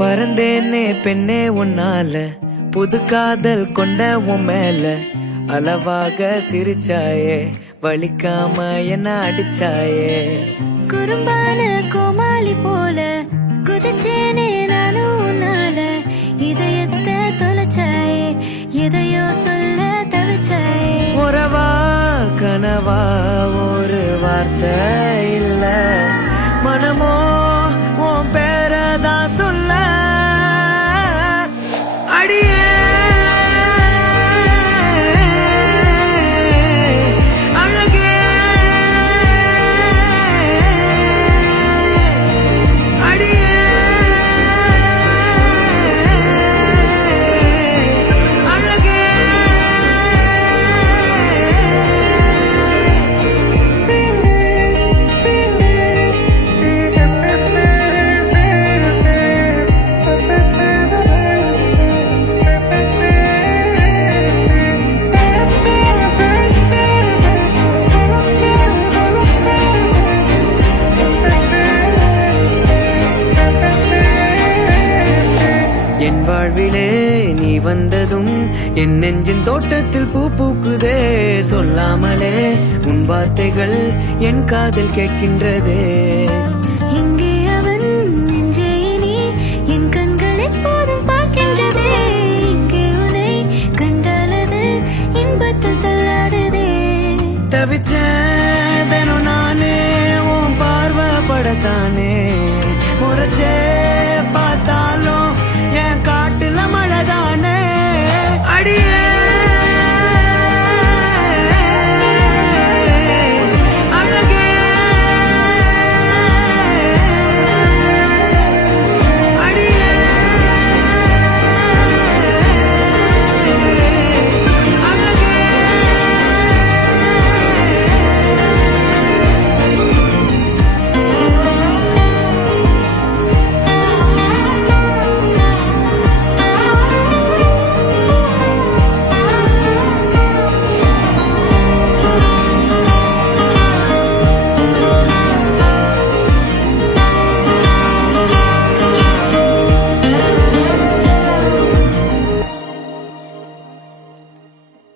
பறந்தேனே பெண்ணே உன்னால, புது காதல் கொண்ட உன் மேல. அளவாக சிரிச்சாயே, வலிக்காம என்ன அடிச்சாயே. குறும்பான கோமாளி போல குதிச்சேனே நானும் உன்னால. இதயத்தை தொலைச்சாயே, எதையோ சொல்ல தவிச்சாயே. உறவா கனவா ஒரு வார்த்தை இல்ல, மனமோ உன் பேரதான் சொல்ல. அடியே அழகே, அடியே அழகே. என் வாழ்விலே நீ வந்ததும் என் நெஞ்சின் தோட்டத்தில் பூ பூக்குதே. சொல்லாமலே உன் வார்த்தைகள் என் காதில் கேட்கின்றதே. இங்கே அவன் நெஞ்சே நீ என் கண்கள் எப்போதும் பார்க்கின்றதே. இங்கே உன்னை கண்டாலது இன்பத்தில் தள்ளாடுதே. தவிச்ச